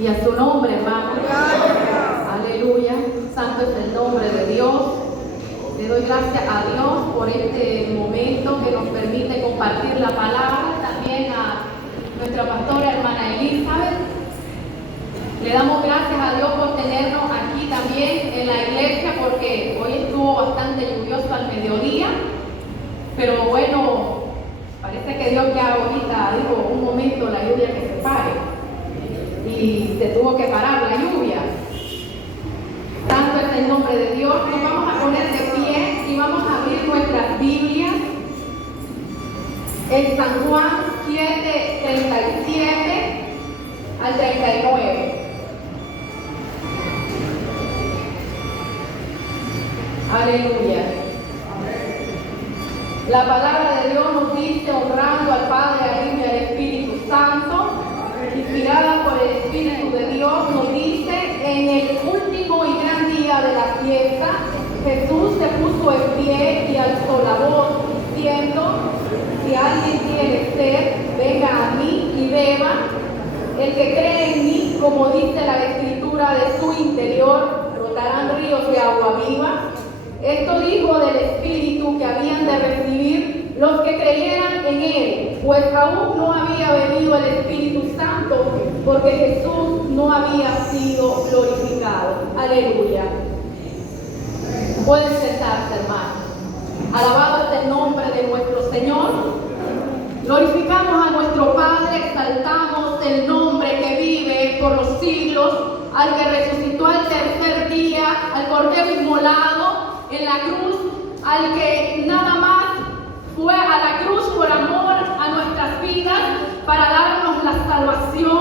Y a su nombre, hermano. Aleluya. Santo es el nombre de Dios. Le doy gracias a Dios por este momento que nos permite compartir la palabra. También a nuestra pastora hermana Elizabeth. Le damos gracias a Dios por tenernos aquí también en la iglesia, porque hoy estuvo bastante lluvioso al mediodía. Pero bueno, parece que Dios ya ahorita dijo un momento la lluvia que se pare. Y se tuvo que parar la lluvia. Santo es el nombre de Dios. Nos vamos a poner de pie y vamos a abrir nuestras Biblias en San Juan 7, 37 al 39. Aleluya. La palabra de Dios nos dice, honrando al Padre, al Hijo y al Espíritu Santo, inspirada por el Espíritu de Dios, nos dice: en el último y gran día de la fiesta, Jesús se puso en pie y alzó la voz, diciendo: si alguien tiene sed, venga a mí y beba. El que cree en mí, como dice la Escritura, de su interior brotarán ríos de agua viva. Esto dijo del Espíritu que habían de recibir los que creyeran en Él, pues aún no había venido el Espíritu Santo, porque Jesús no había sido glorificado. Aleluya. Pueden sentarse, hermanos. Alabado es el nombre de nuestro Señor. Glorificamos a nuestro Padre, exaltamos el nombre que vive por los siglos, al que resucitó al tercer día, al Cordero inmolado en la cruz, al que nada más fue a la cruz por amor a nuestras vidas, para darnos la salvación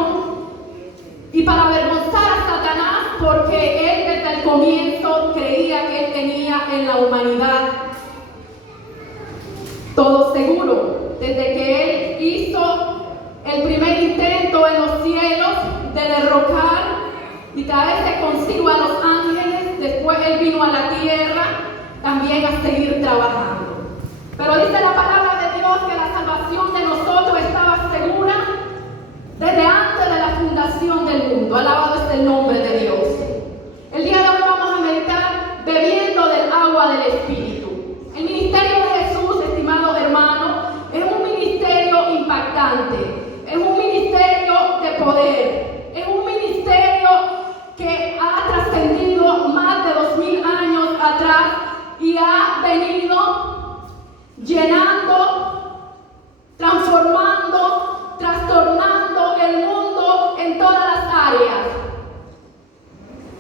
y para avergonzar a Satanás, porque él desde el comienzo creía que él tenía en la humanidad todo seguro, desde que él hizo el primer intento en los cielos de derrocar y traerse consigo a los ángeles. Después él vino a la tierra también a seguir trabajando. Pero dice la palabra de Dios que la salvación de nosotros estaba segura desde antes de la fundación del mundo. Alabado es el nombre de Dios. El día de hoy vamos a meditar bebiendo del agua del Espíritu. El ministerio de Jesús, estimados hermanos, es un ministerio impactante, es un ministerio de poder, es un ministerio que ha trascendido más de 2000 años atrás y ha venido llenando, transformando, trastornando el mundo en todas las áreas.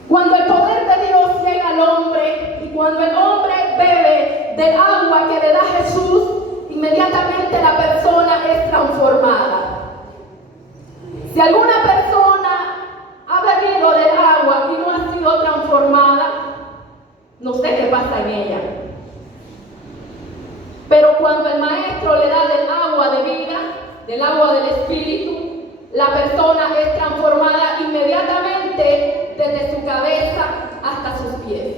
Cuando el poder de Dios llega al hombre y cuando el hombre bebe del agua que le da Jesús, inmediatamente la persona es transformada. Si alguna persona ha bebido del agua y no ha sido transformada, no sé qué pasa en ella. Pero cuando el maestro le da del agua de vida, del agua del Espíritu, la persona es transformada inmediatamente desde su cabeza hasta sus pies.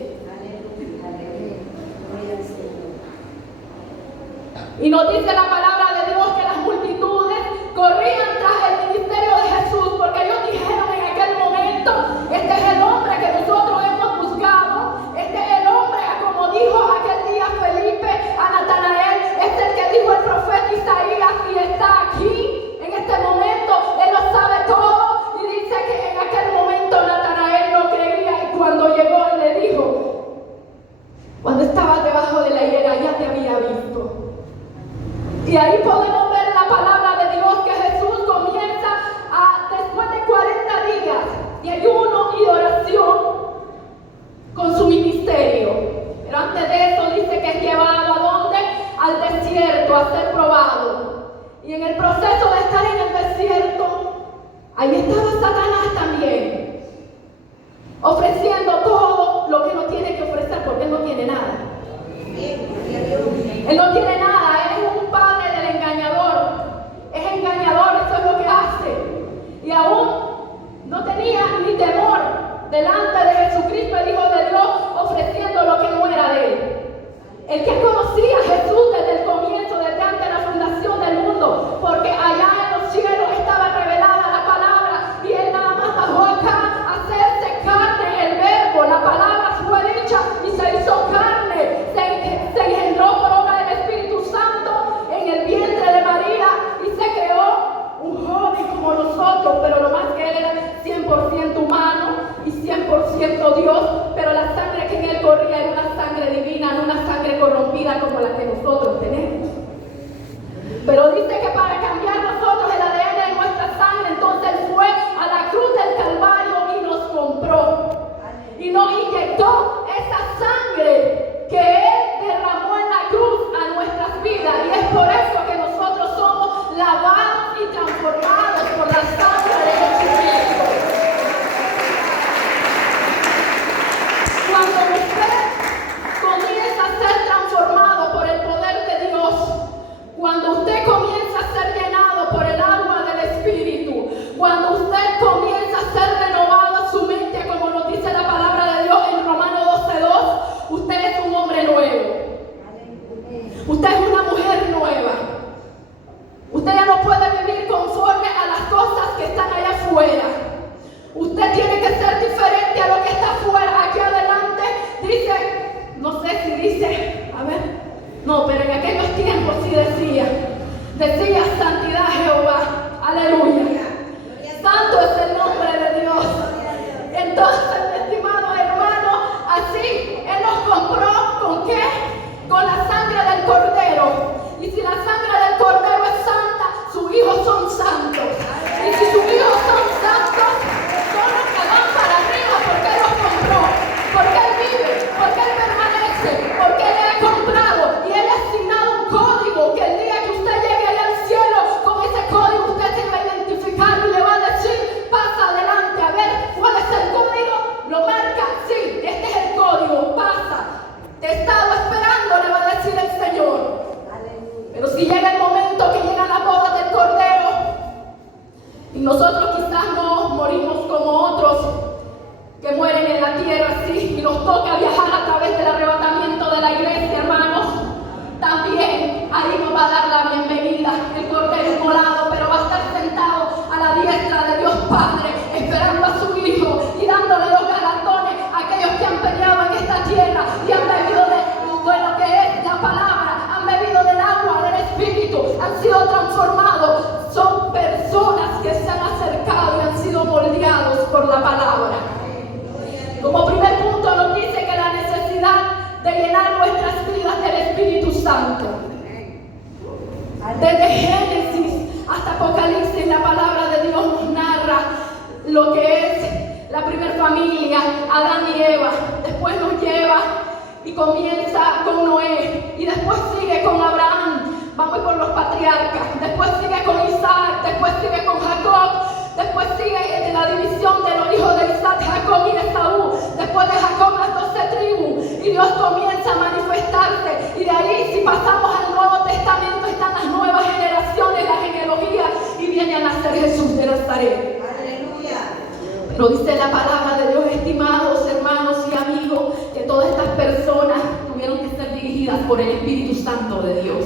Y nos dice la palabra de Dios que las multitudes corrían tras el ministerio de Jesús, porque ellos dijeron en aquel momento: este es el hombre que nosotros hemos buscado, este es el hombre, como dijo aquel día Felipe a Natanael, este es el que dijo el profeta Isaías y está aquí en este momento, él lo sabe todo. Y dice que en aquel momento Natanael no creía, y cuando llegó él le dijo: cuando estabas debajo de la higuera ya te había visto. Y ahí podemos ver la palabra de Dios, que Jesús comienza después de 40 días de ayuno y oración con su ministerio. Pero antes de eso dice que es llevado ¿a dónde? Al desierto, a ser probado. Y en el proceso de estar en el desierto, ahí estaba Satanás también, ofreciendo todo lo que no tiene que ofrecer, porque él no tiene nada. Él no tiene nada, él es un padre del engañador. Es engañador, eso es lo que hace. Y aún no tenía ni temor delante de Jesucristo, el Hijo de Dios, ofreciendo lo que no era de él. El que conocía a Jesús desde el comienzo, desde antes de la fundación del mundo, porque allá en los cielos estaba revelada la palabra y él nada más bajó Dios, pero lo más que Él era 100% humano y 100% Dios, pero la sangre que en Él corría era una sangre divina, no una sangre corrompida como la que nosotros tenemos. Pero dice que para cambiar nosotros el ADN de nuestra sangre, entonces Él fue a la cruz del Calvario y nos compró. Y nos inyectó esa sangre que Él derramó en la cruz a nuestras vidas. Y es por eso que nosotros somos lavados y transformados por la sangre de Jesucristo. Cuando usted comienza a ser transformado por el poder de Dios, cuando usted comienza a ser llenado por el agua del Espíritu, cuando usted comienza a ser renovado su mente, como nos dice la palabra de Dios en Romanos 12:2, usted es un hombre nuevo. Usted es una mujer nueva. Usted ya no puede vivir conforme a las cosas que están allá afuera. Usted tiene que ser diferente a lo que está afuera. Aquí adelante dice, no sé si dice, a ver, no, pero en aquellos tiempos sí decía santidad a Jehová, aleluya. Santo es el nombre de Dios. Entonces, mi estimado hermano, así Él nos compró, ¿con qué? Con la sangre del Cordero. Y si la sangre del Cordero es santa, sus hijos son santos. Y si sus hijos son santos, son los que van para arriba porque Él los compró, porque Él vive, porque Él permanece, porque Él ha comprado y Él ha asignado un código que el día que usted llegue allá al cielo, con ese código usted se va a identificar y le va a decir, pasa adelante, a ver, ¿cuál es el código? Lo marca, sí, este es el código, pasa. Te estaba esperando, le va a decir el Señor. Pero si llega el momento que llega la boda del Cordero y nosotros quizás no morimos como otros que mueren en la tierra, sí, y nos toca viajar a través del arrebatamiento de la iglesia, hermanos, también ahí nos va a dar la bienvenida el Cordero inmolado, pero va a estar sentado a la diestra de Dios Padre, esperando a su Hijo y dándole los galardones a aquellos que han peleado en esta tierra y han bebido de lo que es la palabra, han bebido del agua del Espíritu, han sido transformados, son personas que se han acercado y han sido moldeados por la palabra. Como primer punto nos dice que la necesidad de llenar nuestras vidas del Espíritu Santo. Desde Génesis hasta Apocalipsis, la palabra de Dios nos narra lo que es la primera familia, Adán y Eva. Después nos lleva y comienza con Noé y después sigue con Abraham. Vamos por los patriarcas. Después sigue con Isaac, después sigue con Jacob. Después sigue la división de los hijos de Isaac, Jacob y Esaú. Después de Jacob las 12 tribus. Y Dios comienza a manifestarse. Y de ahí, si pasamos al Nuevo Testamento, están las nuevas generaciones, la genealogía. Y viene a nacer Jesús de Nazaret. ¡Aleluya! Pero dice la palabra de Dios, estimados hermanos y amigos, que todas estas personas tuvieron que ser dirigidas por el Espíritu Santo de Dios.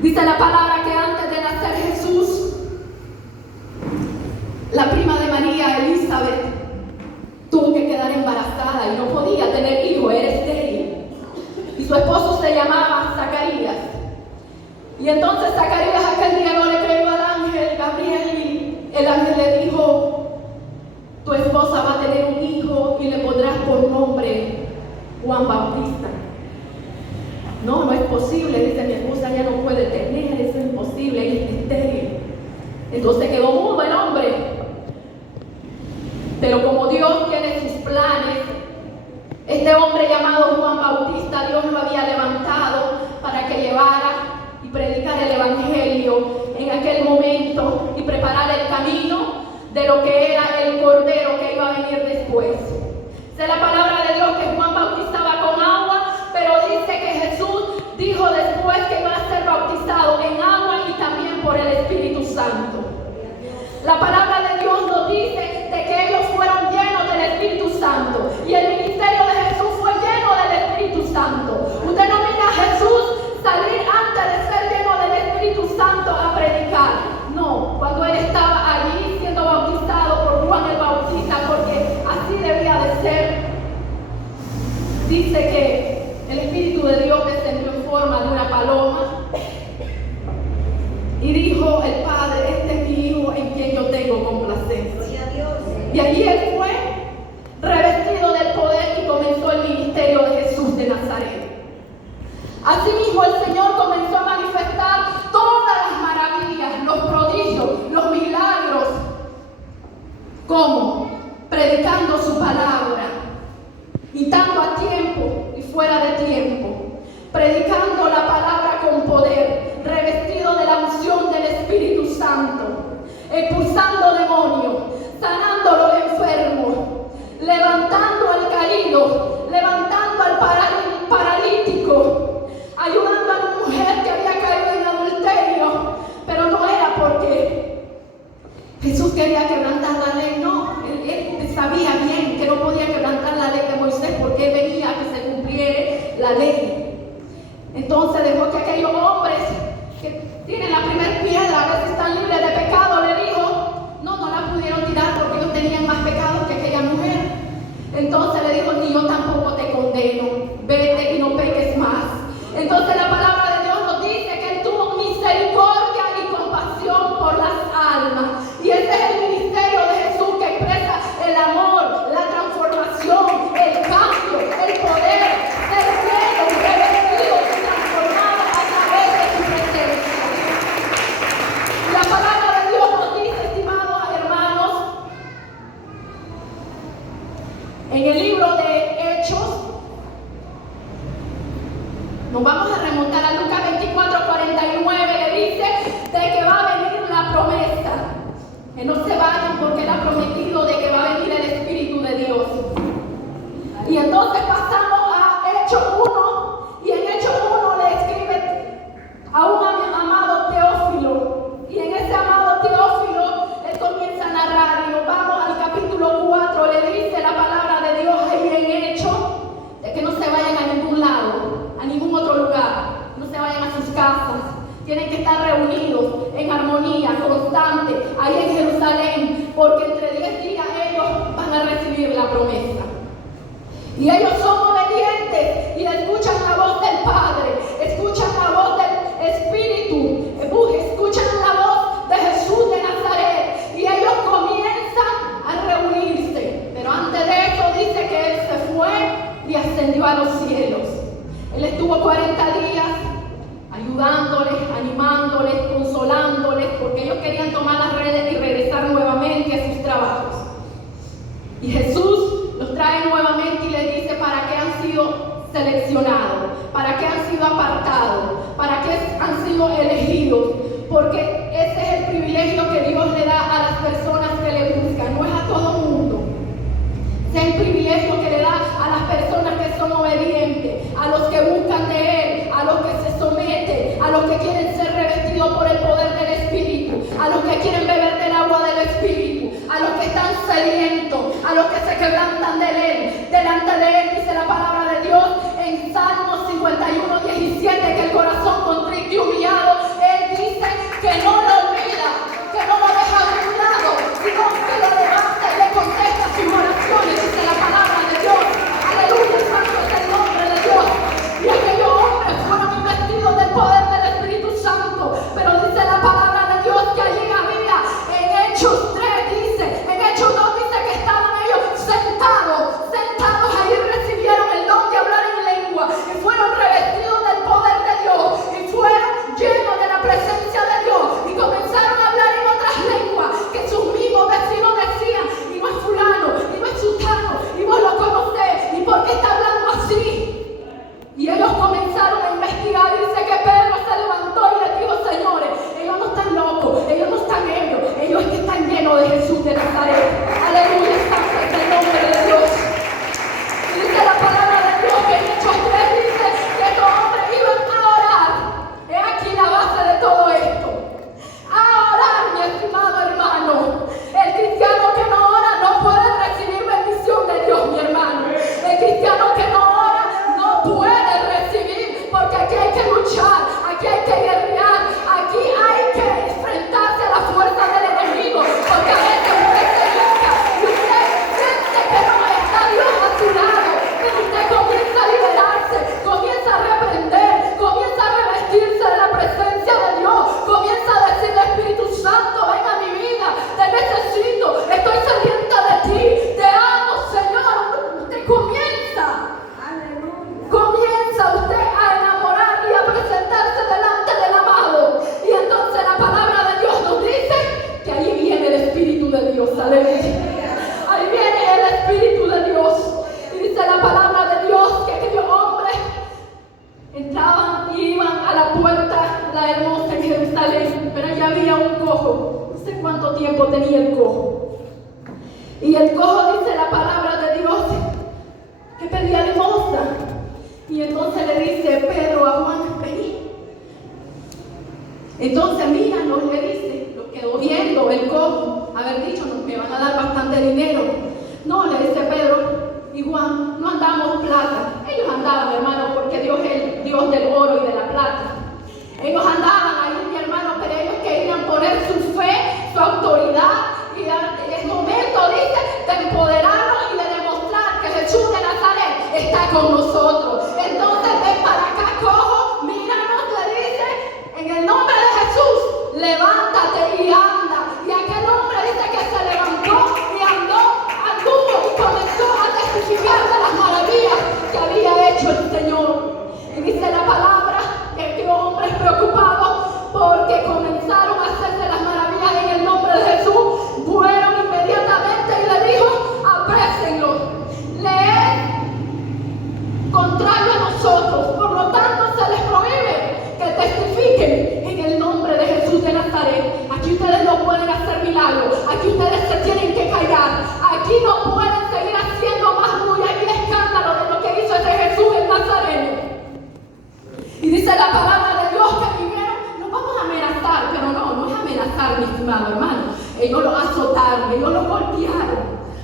Dice la palabra que antes de nacer Jesús, la prima de María, Elizabeth, tuvo que quedar embarazada y no podía tener hijo, era estéril. Y su esposo se llamaba Zacarías. Y entonces Zacarías aquel día no le creyó al ángel Gabriel y el ángel le dijo, tu esposa va a tener un hijo y le pondrás por nombre Juan Bautista. No, no es posible, dice mi esposa ya no puede tener, eso es imposible, ella es estéril. Entonces quedó mudo el hombre. Pero como Dios tiene sus planes, este hombre llamado Juan Bautista, Dios lo había levantado para que llevara y predicara el Evangelio en aquel momento y preparara el camino de lo que era el Cordero que iba a venir después. Dice la palabra de Dios que Juan bautizaba con agua, pero dice que Jesús dijo después que iba a ser bautizado en agua y también por el Espíritu Santo. La palabra de Dios nos dice de que ellos fueron llenos del Espíritu Santo y el ministerio de Jesús fue lleno del Espíritu Santo. Usted no mira a Jesús salir antes de ser lleno del Espíritu Santo a predicar. No, cuando él estaba allí siendo bautizado por Juan el Bautista, porque así debía de ser. Dice que el Espíritu de Dios descendió en forma de una paloma y dijo el Padre, este es mi Hijo predicando su palabra, y tanto a tiempo y fuera de tiempo, predicando la palabra con poder, revestido de la unción del Espíritu Santo, expulsando demonios, sanando a los enfermos, levantando al caído, levantando al paralítico, ayudando a una mujer que había caído en adulterio, pero no era porque Jesús quería quebrantar la ley, no, él sabía bien que no podía quebrantar la ley de Moisés porque él venía a que se cumpliera la ley. Entonces dejó que aquellos hombres que tienen la primera piedra, a veces están libres de pecado, le dijo, no la pudieron tirar porque ellos tenían más pecados que aquella mujer. Entonces le dijo, ni yo tampoco te condeno, vete y no peques más. Entonces la palabra de Dios nos dice que él tuvo misericordia y compasión por las almas. Y ese es el ministerio de Jesús, que expresa el amor, la transformación, el cambio, el poder del cielo, revestido y transformado a través de su presencia. La palabra de Dios nos dice, estimados hermanos, en el libro de Hechos, nos vamos a remontar a Lucas 24:49, le dice de que va a venir la promesa. Que no se vayan porque él ha prometido de que va a venir el Espíritu de Dios. Y entonces pasamos a Hechos 1, y en Hechos 1 le escribe a un amado Teófilo. Y en ese amado Teófilo, él comienza a narrar, y nos vamos al capítulo 4, le dice la palabra de Dios ahí en Hechos, de que no se vayan a ningún lado, a ningún otro lugar, no se vayan a sus casas. Tienen que estar reunidos en armonía constante ahí en Jerusalén, porque entre 10 días ellos van a recibir la promesa. Y ellos son obedientes y escuchan la voz del Padre, escuchan la voz del Espíritu, escuchan la voz de Jesús de Nazaret, y ellos comienzan a reunirse. Pero antes de eso dice que él se fue y ascendió a los cielos. Él estuvo 40 días ayudándoles, animándoles, consolándoles, porque ellos querían tomar las redes y regresar nuevamente a sus trabajos. Y Jesús los trae nuevamente y les dice para qué han sido seleccionados, para qué han sido apartados, para qué han sido elegidos, porque ese es el privilegio que Dios le da a las personas que le buscan, no es a todo mundo. Ese es el privilegio que le da a las personas que son obedientes, a los que buscan de Él, a los que se someten, a los que quieren ser revestidos por el poder del Espíritu, a los que quieren beber del agua del Espíritu, a los que están sedientos, a los que se quebrantan delante de Él. Dice la palabra de Dios en Salmos 51:17 que el corazón contrito y humillado, Él dice que no lo olvida, que no lo deja de un lado, sino que lo levanta y le contesta sus oraciones. Dice la palabra de Dios. Aleluya, santo es el nombre de Dios. Y aquellos hombres fueron investidos del poder del Espíritu Santo. Pero dice la palabra de Dios que allí había, en Hechos 3 dice, en Hechos 2 dice que estaban ellos sentados ahí, recibieron el don de hablar en lengua y fueron revestidos del poder de Dios y fueron llenos de la presencia de Dios y comenzaron a hablar en otras lenguas que sus mismos vecinos decían, y no es fulano, y no es sultano, y vos lo conocés, y por qué está hablando así. Y ellos comenzaron a investigar, y dice que Pedro se levantó y les dijo, señores, ellos no están locos, ellos no están ebrios, ellos es que están llenos de Jesús de Nazaret. Aleluya, santo es el nombre de Dios. Y dice la palabra de Dios que en Hechos 3 dice que estos hombres iban a orar. Es aquí la base de todo esto. A orar, mi estimado hermano. El cristiano que no ora no puede recibir bendición de Dios, mi hermano. El cristiano que no ora no puede recibir, porque aquí hay que luchar, aquí hay que guerrear, aquí hay que enfrentarse a la fuerza del enemigo, porque a veces usted se cuánto tiempo tenía el cojo. Y el cojo, dice la palabra de Dios, que pedía limosna. Y entonces le dice Pedro a Juan, vení. Entonces míranos, le dice, lo quedó viendo el cojo, haber dicho, nos me van a dar bastante dinero. No, le dice Pedro y Juan, no andamos plata. Ellos andaban, hermano, porque Dios es el Dios del oro y de la plata. Ellos andaban ahí, mi hermano, pero ellos querían poner su fe, su autoridad, y es momento, dice, de empoderarnos y de demostrar que Jesús de Nazaret está con nosotros. Entonces ven para acá, cojo, míranos, le dice, en el nombre de Jesús, levántate y anda. Y aquel hombre dice que se levantó y anduvo y comenzó a testificar de las maravillas que había hecho el Señor. Y dice la palabra que hombres preocupados porque comenzaron a hacerse las maravillas en el nombre de Jesús, fueron inmediatamente y le dijo, aprésenlo. Le es contrario a nosotros, por lo tanto se les prohíbe que testifiquen en el nombre de Jesús de Nazaret. Aquí ustedes no pueden hacer milagros, aquí ustedes se tienen que callar, aquí no pueden seguir haciendo más bulla y escándalo de lo que hizo ese Jesús el Nazareno. Y dice la palabra de Dios que vinieron, nos vamos a amenazar, pero no es amenazar, mi estimado hermano. Ellos lo azotaron, ellos lo golpearon,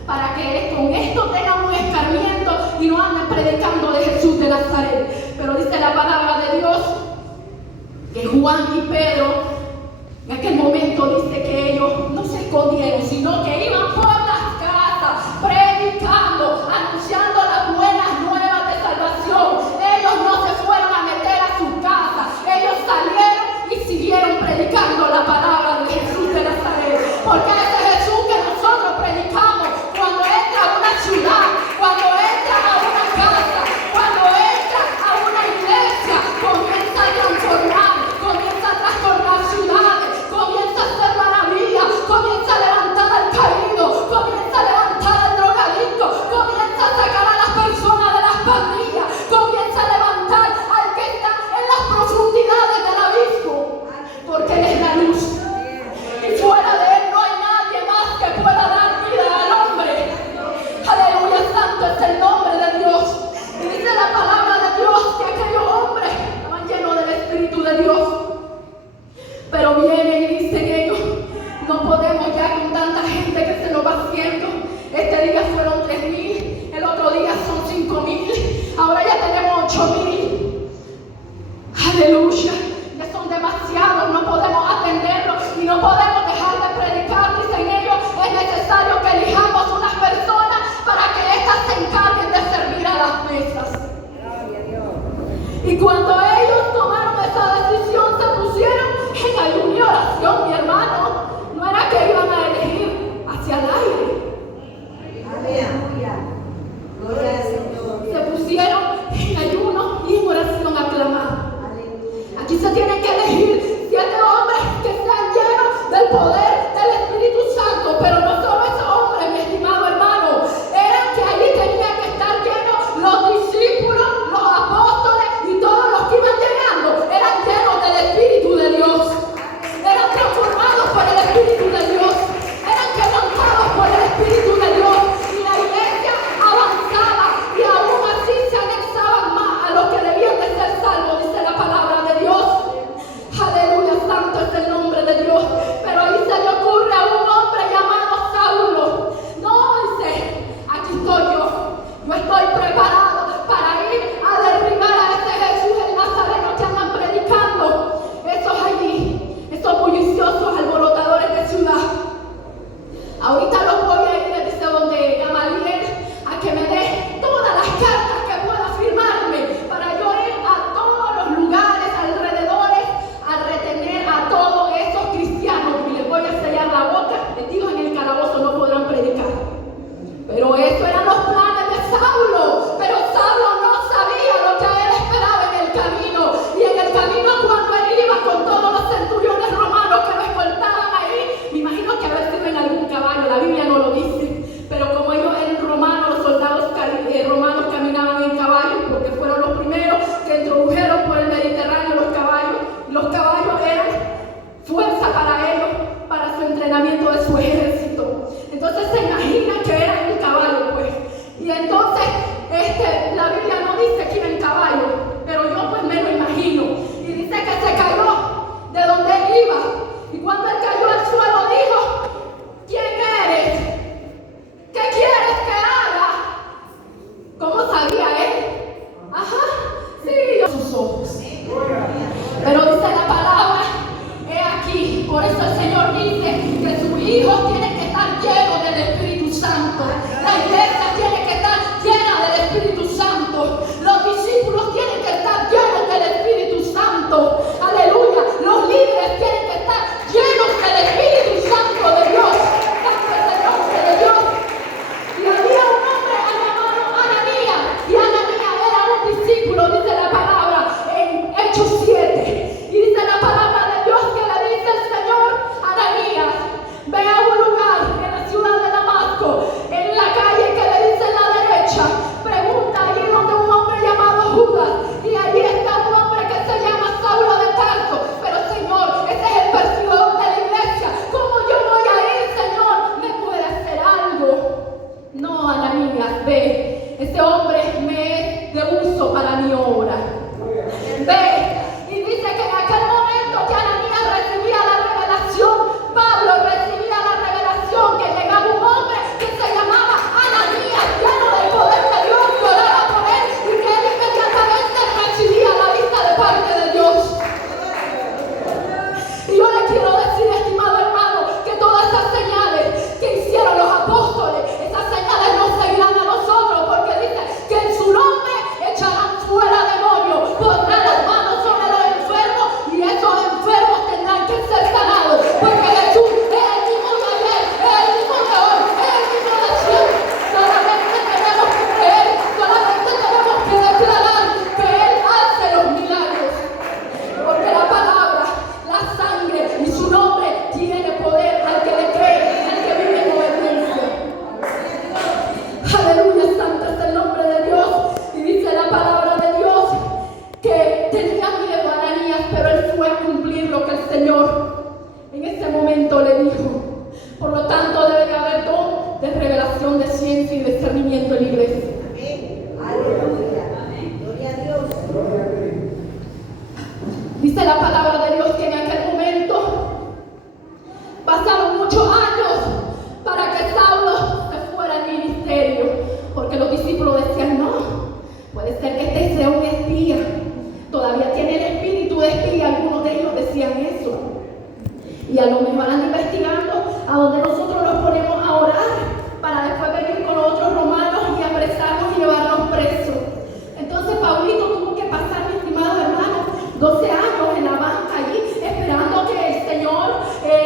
para que con esto tengan un escarmiento y no anden predicando de Jesús de Nazaret. Pero dice la palabra de Dios que Juan y Pedro, en aquel momento dice que ellos no se escondieron, sino que iban por las casas, predicando, anunciando las buenas nuevas de salvación. Ellos no se fueron a meter a sus casas, ellos salieron y siguieron predicando la palabra de Jesús de Nazaret. Porque ese Jesús que nosotros predicamos, cuando entra a una ciudad, cuando entra a una casa, cuando entra a una iglesia, comienza a transformar, comienza a trastornar ciudades, comienza a hacer maravillas, comienza a levantar al caído, comienza a levantar al drogadicto, comienza a sacar a las personas de las pandillas, comienza a levantar al que está en las profundidades del abismo, porque Él es la luz. Y fuera de Él no hay nadie más que pueda dar vida al hombre. Aleluya, santo es el nombre de Dios. Y dice la palabra de Dios que aquellos hombres estaban llenos del Espíritu de Dios. Pero vienen y dicen ellos, no podemos ya con tanta gente que se nos va haciendo. Este día fueron 3,000, el otro día son 5,000, ahora ya tenemos 8,000. Aleluya, ya son demasiados, no podemos atenderlos y no podemos dejar de predicar. Dicen ellos, es necesario que elijamos unas personas para que éstas se encarguen de servir a las mesas. Y cuando ellos tomaron esa decisión, se pusieron en ayuno y oración, mi hermano. No era que iban a elegir hacia el aire. Aleluya. Gloria al Señor. Se pusieron en ayuno y en oración a clamar. Aquí se tienen que elegir 7 hombres que sean llenos del poder del Espíritu Santo, pero no solo esos hombres, mi estimado hermano, eran que allí tenían que estar llenos los discípulos, los apóstoles y todos los que iban llegando, eran llenos del Espíritu de Dios, eran transformados por el Espíritu de Dios, eran quebrantados por el Espíritu de Dios, y la iglesia avanzaba y aún así se anexaban más a los que debían de ser salvos, dice la palabra de Dios. Aleluya, santo es el nombre de Dios. Pero ahí se le ocurre a un hombre llamado Saulo. No, dice, aquí estoy yo estoy preparado para ir a derribar a ese Jesús el Nazareno que andan predicando. Esos allí, esos bulliciosos alborotadores de ciudad. Ahorita los voy a ir, dice, donde Gamaliel, a que me dé todas las cartas que pueda firmarme para yo ir a todos los lugares alrededores a retener a todos esos cristianos y les voy a sellar la boca. Les digo, en el calabozo no podrán predicar. Pero eso eran los planes de Saulo. Pero Saulo no sabía lo que a él esperaba en el camino. Y en el camino, cuando él iba con todos los centuriones romanos que lo escoltaban ahí, me imagino que haber sido en algún caballo. La Biblia de su ejército. Entonces se imagina que era un caballo, pues. Y entonces la Biblia no dice que iba en caballo, pero yo pues me lo imagino. Y dice que se cayó de donde él iba. Y cuando él cayó al suelo dijo: ¿quién eres? ¿Qué quieres que haga? ¿Cómo sabía él? Ajá, sí, sus ojos. Pero dice la palabra, he aquí, por eso el Señor dice que sus hijos tienen que estar llenos del Espíritu Santo. La iglesia tiene que estar llena del Espíritu Santo. Los discípulos tienen que estar llenos del Espíritu Santo. Aleluya. Los líderes tienen que estar llenos del Espíritu Santo de Dios. Santo es el nombre de Dios. Y había un hombre llamado Ananías. Y Ananías era un discípulo, dice la palabra en Hechos 7. Y dice la palabra de Dios que le dice el Señor: Ananías, ve a un lugar en la ciudad de Damasco, en la calle que le dice en la derecha, pregunta allí donde un hombre llamado Judas, y allí está un hombre que se llama Saulo de Tarso. Pero Señor, ese es el perseguidor de la iglesia. ¿Cómo yo voy a ir, Señor? ¿Me puede hacer algo? No, Ananías, ve, ese hombre me es de uso para mi obra. Ve. Y dice que en aquel momento que Ananías recibía la revelación, Pablo recibía la revelación que llegaba un hombre que se llamaba Ananías, lleno del poder de Dios, que oraba por él y que él inmediatamente recibía la vista de parte de Dios. Y yo le quiero decir, estimado hermano, que todas esas señales que hicieron los apóstoles, esas señales nos seguirán a nosotros, porque dice que en su nombre echarán fuera demonios, pondrán las manos sobre los enfermos y esos enfermos tendrán que ser sanados, porque Jesús es el mismo de ayer, es el mismo de hoy, es el mismo de siempre. Solamente tenemos que creer, solamente tenemos que declarar que Él hace los milagros, porque la palabra, la sangre y su nombre tiene poder al que le cree, al que vive en obediencia. Aleluya, santo es el nombre de Dios. Y dice la palabra de Dios que tenía miedo a Ananías, pero él fue a cumplir lo que el Señor en ese momento le dijo. Por lo tanto, debe haber don de revelación, de ciencia y discernimiento en la iglesia. Aleluya. Gloria a Dios. Dice la palabra de Dios que en aquel momento pasaron muchos años para que Saulo se fuera al ministerio, porque los discípulos decían: no, puede ser que este sea un espía, todavía tiene el espíritu de espía. Algunos de ellos decían eso, y a lo mejor andan investigando a donde nosotros nos ponemos a orar para después venir con los otros romanos y apresarnos y llevarnos presos. Entonces Paulito tuvo que pasar, mi estimado hermano, 12 años en la banca allí, esperando que el Señor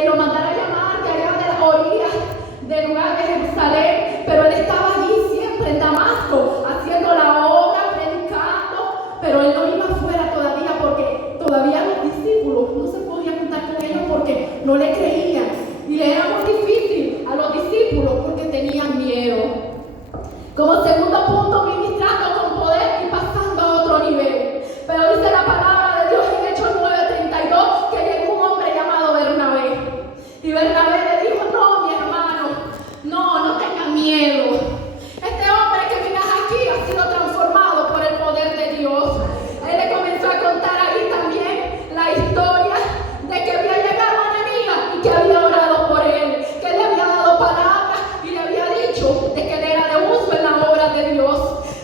lo mandara a llamar de allá de las orillas del lugar de Jerusalén. Pero él estaba allí siempre en Damasco, haciendo la obra, predicando, pero él no iba afuera todavía, porque todavía los discípulos no se podían juntar con ellos porque no le creían. Y le era muy difícil a los discípulos porque tenían miedo. Como segundo punto, ministrando con poder y pasando a otro nivel. Pero dice la palabra de Dios en Hechos 9:32 que llegó un hombre llamado Bernabé. Y Bernabé le dijo: no, mi hermano, no tengan miedo. Este hombre que vienes aquí ha sido transformado por el poder de Dios. Él le comenzó a contar ahí también la historia de que había llegado Ananías y que había orado por él, que le había dado palabras y le había dicho de que él era de uso en la obra de Dios.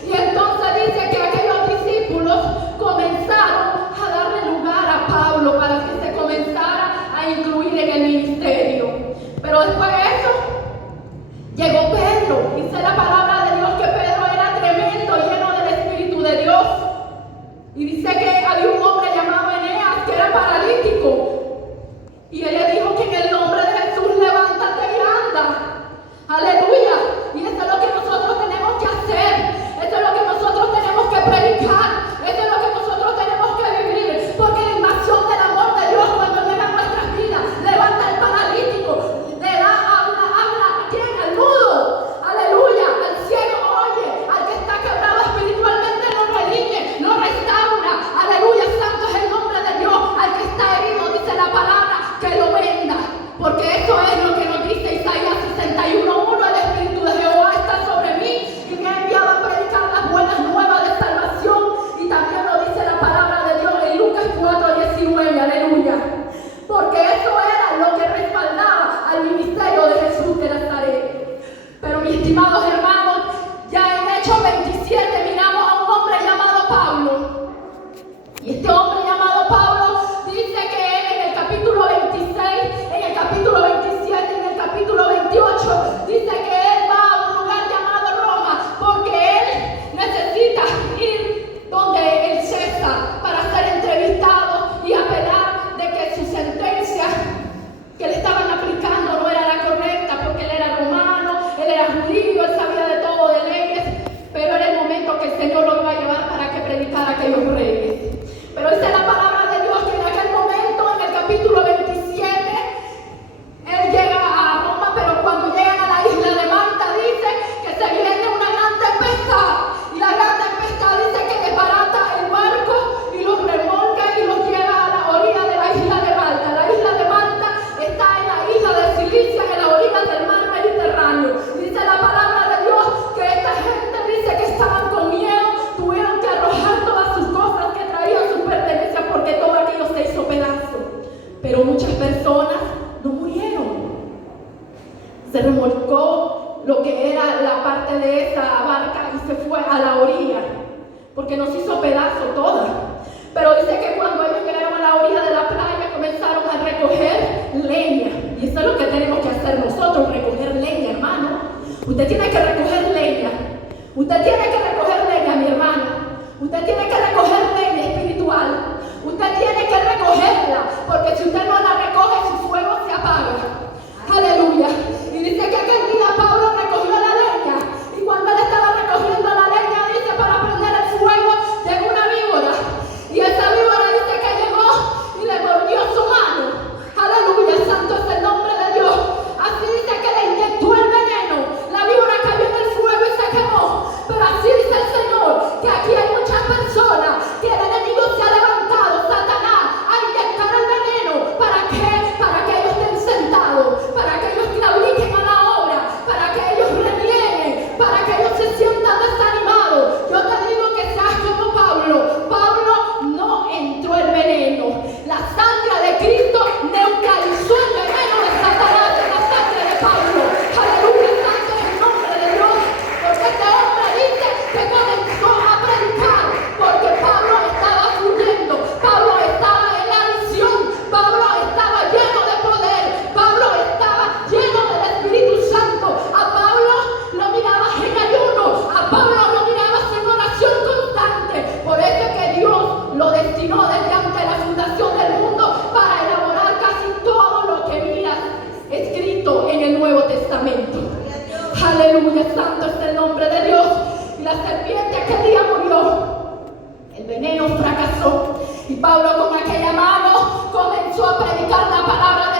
Y entonces dice que aquellos discípulos comenzaron a darle lugar a Pablo para que se comenzara a incluir en el ministerio. Pero después de eso llegó Pedro. Dice la palabra de Dios que Pedro era tremendo, lleno del Espíritu de Dios. Y dice que había un hombre llamado Eneas que era paralítico. Y él le dijo que en el nombre de Jesús levántate y anda. Aleluya. Y eso es lo que nosotros tenemos que hacer. Eso es lo que nosotros tenemos que predicar. Eso es lo que nosotros tenemos que vivir. Porque la invasión del amor de Dios cuando llega a nuestras vidas levanta al paralítico, le da habla a quien, al mudo. Aleluya. Al estimados hermanos, ya en Hechos 27 miramos a un hombre llamado Pablo. Y este hombre llamado Pablo dice que él en el capítulo 26, en el capítulo 27, en el capítulo 28, dice que él va a un lugar llamado Roma porque él necesita ir donde el César para ser entrevistado y apelar de que su sentencia que le estaban aplicando no era la correcta porque él era romano, él era judío, él sabía de todo de leyes, pero era el momento que el Señor lo iba a llevar para que predicara a aquellos reyes. Pero dice la palabra de Dios que en aquel momento, en el capítulo 27, él llega a Roma, pero cuando llegan a la isla de Malta dice que se viene una gran tempestad. Y la gran tempestad dice que desbarata el barco y los remolca y los lleva a la orilla de la isla de Malta. La isla de Malta está en la isla de Cilicia, en la orilla del mar Mediterráneo. Dice la palabra de Dios que esta gente dice que estaban con miedo, tuvieron que arrojar todas sus cosas que traían, sus pertenencias, porque todo aquello se hizo pedazo. Pero muchas personas no murieron. Se remolcó lo que era la parte de esa barca y se fue a la orilla, porque nos hizo pedazo toda. Pero dice que cuando ellos llegaron a la orilla de la playa comenzaron a recoger leña. Y eso es lo que tenemos que hacer nosotros, recoger leña, hermano. Usted tiene que recoger leña. Usted tiene que recoger leña, mi hermano. Usted tiene que recoger leña espiritual. Usted tiene que recogerla, porque si usted no la recoge, su fuego se apaga. Aleluya. Y dice que aquel día Pablo recogió la leña. Y cuando él estaba recogiendo la leña, dice, para prender el fuego, llegó una víbora. Y esa víbora dice que llegó y le mordió su mano. Aleluya, santo es el nombre de Dios. Así dice que le inyectó el veneno. La víbora cayó en el fuego y se quemó. Pero así dice el Señor, que aquí hay muchas personas que el enemigo se ha levantado, Satanás, a inyectar el veneno. ¿Para qué? Para que ellos estén sentados, para que ellos claudiquen a la obra, para que ellos renieguen, para que ellos se sientan desanimados. Yo te digo que seas como Pablo. Pablo no entró el veneno. La sangre de Cristo neutralizó el veneno de Satanás de la sangre de Pablo. Aleluya, santo es el nombre de Dios. Porque este hombre dice que comenzó a predicar, porque Pablo estaba fluyendo, Pablo estaba en la visión, Pablo estaba lleno de poder, Pablo estaba lleno del Espíritu Santo. A Pablo lo mirabas en ayuno, a Pablo lo mirabas en oración constante. Por eso es que Dios lo destinó desde antes de la fundación del mundo para elaborar casi todo lo que miras escrito en el Nuevo Testamento. Aleluya, santo es el nombre de Dios. Y la serpiente aquel día murió. El veneno fracasó. Y Pablo con aquella mano comenzó a predicar la palabra de